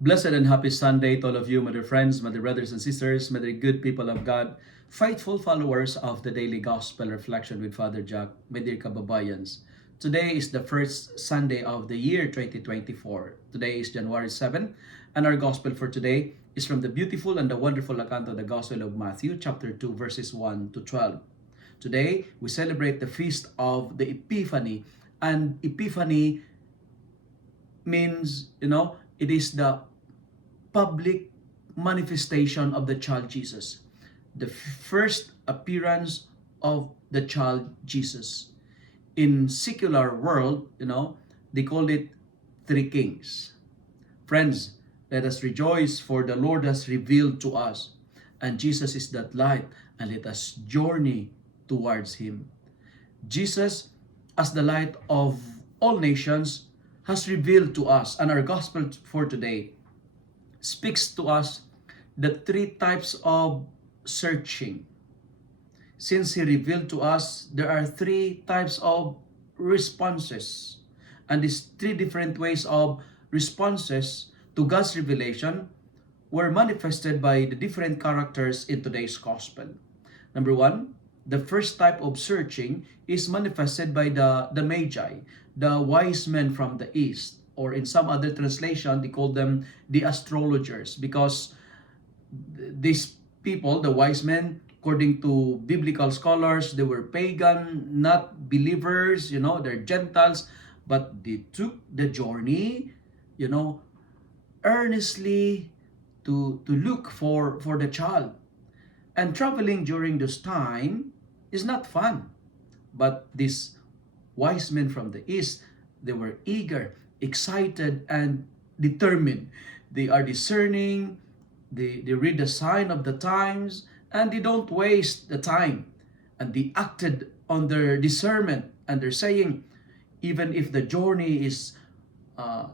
Blessed and happy Sunday to all of you, my dear friends, my dear brothers and sisters, my dear good people of God, faithful followers of the Daily Gospel Reflection with Father Jack, my dear kababayans. Today is the first Sunday of the year 2024. Today is January 7, and our Gospel for today is from the beautiful and the wonderful account of the Gospel of Matthew, chapter 2, verses 1 to 12. Today, we celebrate the Feast of the Epiphany, and Epiphany means, it is the public manifestation of the child Jesus, the first appearance of the child Jesus. In secular world, they call it three kings. Friends, let us rejoice, for the Lord has revealed to us, and Jesus is that light, and let us journey towards him. Jesus, as the light of all nations, has revealed to us, and our gospel for today speaks to us the three types of searching. Since he revealed to us, there are three types of responses. And these three different ways of responses to God's revelation were manifested by the different characters in today's gospel. Number one, the first type of searching is manifested by the Magi, the wise men from the east, or in some other translation, they call them the astrologers, because these people, the wise men, according to biblical scholars, they were pagan, not believers, they're Gentiles, but they took the journey, earnestly to look for the child. And traveling during this time is not fun. But these wise men from the east, they were eager, excited, and determined. They are discerning, they read the sign of the times, and they don't waste the time. And they acted on their discernment, and they're saying, even if the journey is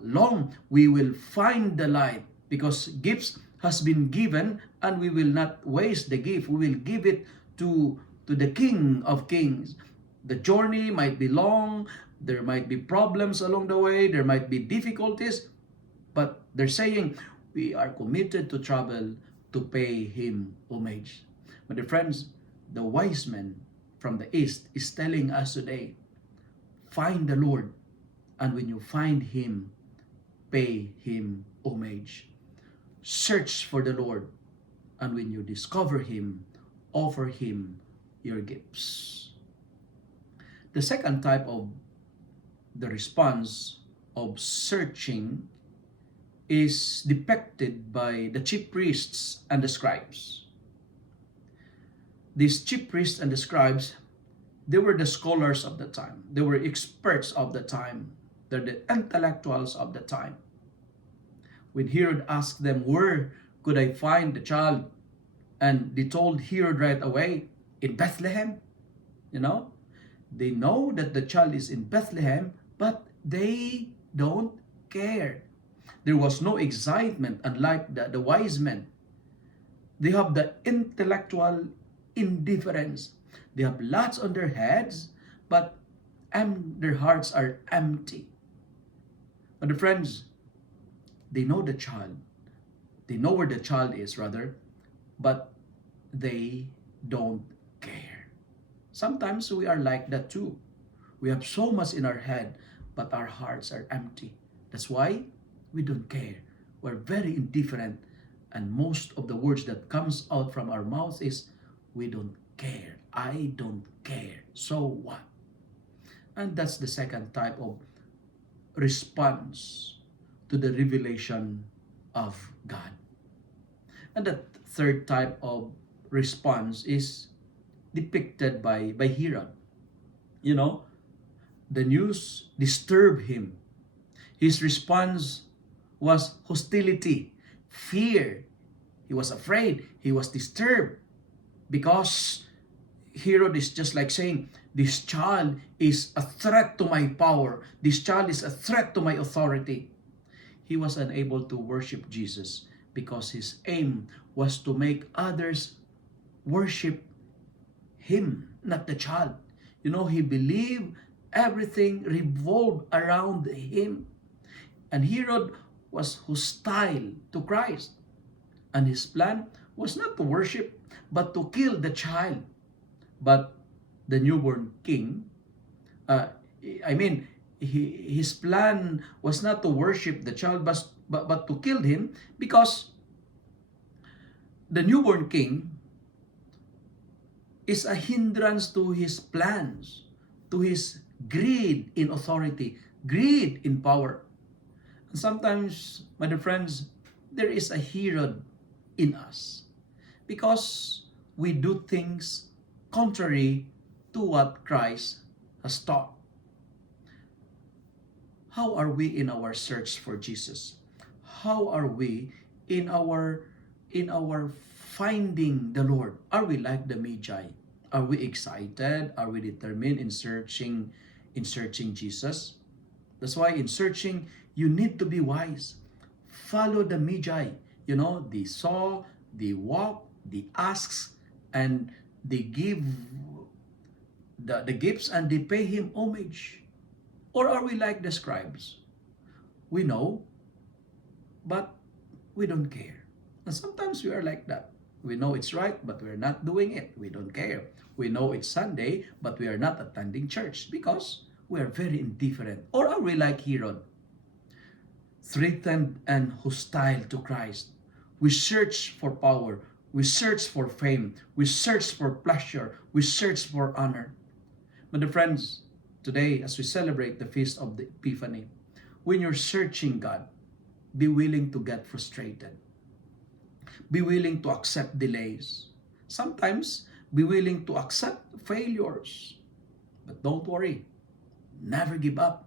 long, we will find the light, because gifts has been given, and we will not waste the gift. We will give it to the King of Kings. The journey might be long, there might be problems along the way, there might be difficulties, but they're saying, we are committed to travel to pay him homage. My dear friends, the wise men from the east is telling us today, find the Lord, and when you find him, pay him homage. Search for the Lord, and when you discover him, offer him your gifts. The second type of the response of searching is depicted by the chief priests and the scribes. These chief priests and the scribes, they were the scholars of the time. They were experts of the time. They're the intellectuals of the time. When Herod asked them, where could I find the child? And they told Herod right away, in Bethlehem. They know that the child is in Bethlehem, but they don't care. There was no excitement, unlike the wise men. They have the intellectual indifference. They have lots on their heads, but their hearts are empty. But friends, they know the child. They know where the child is, rather, but they don't care. Sometimes we are like that too. We have so much in our head, but our hearts are empty. That's why we don't care. We're very indifferent, and most of the words that comes out from our mouths is, we don't care. I don't care. So what? And that's the second type of response to the revelation of God. And the third type of response is depicted by Herod. The news disturbed him. His response was hostility, fear. He was afraid. He was disturbed, because Herod is just like saying, this child is a threat to my power. This child is a threat to my authority. He was unable to worship Jesus because his aim was to make others worship him, not the child. He believed everything revolved around him. And Herod was hostile to Christ. And his plan was not to worship, but to kill the child. But the newborn king, uh, I mean, his plan was not to worship the child, but to kill him, because the newborn king is a hindrance to his plans, to his greed in authority, greed in power. And sometimes, my dear friends, there is a Herod in us because we do things contrary to what Christ has taught. How are we in our search for Jesus? How are we in our finding the Lord? Are we like the Magi? Are we excited? Are we determined in searching Jesus? That's why in searching, you need to be wise. Follow the Magi. You know, they saw, they walk, they ask, and they give the gifts and they pay him homage. Or are we like the scribes? We know, but we don't care. And sometimes we are like that. We know it's right, but we're not doing it. We don't care. We know it's Sunday, but we are not attending church because we are very indifferent. Or are we like Herod? Threatened and hostile to Christ. We search for power. We search for fame. We search for pleasure. We search for honor. But the friends, today, as we celebrate the Feast of the Epiphany, when you're searching God, be willing to get frustrated. Be willing to accept delays. Sometimes, be willing to accept failures. But don't worry. Never give up,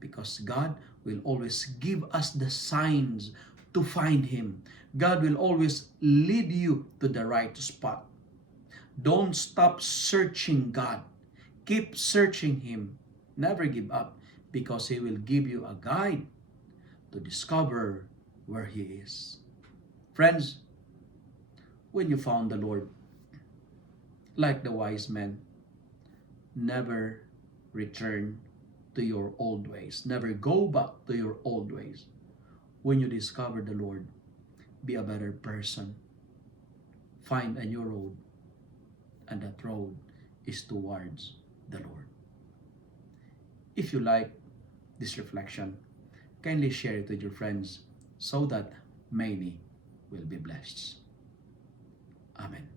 because God will always give us the signs to find Him. God will always lead you to the right spot. Don't stop searching God. Keep searching Him. Never give up, because He will give you a guide to discover where He is. Friends, when you found the Lord, like the wise men, never return to your old ways. Never go back to your old ways. When you discover the Lord, be a better person. Find a new road, and that road is towards the Lord. If you like this reflection, kindly share it with your friends so that many will be blessed. Amen.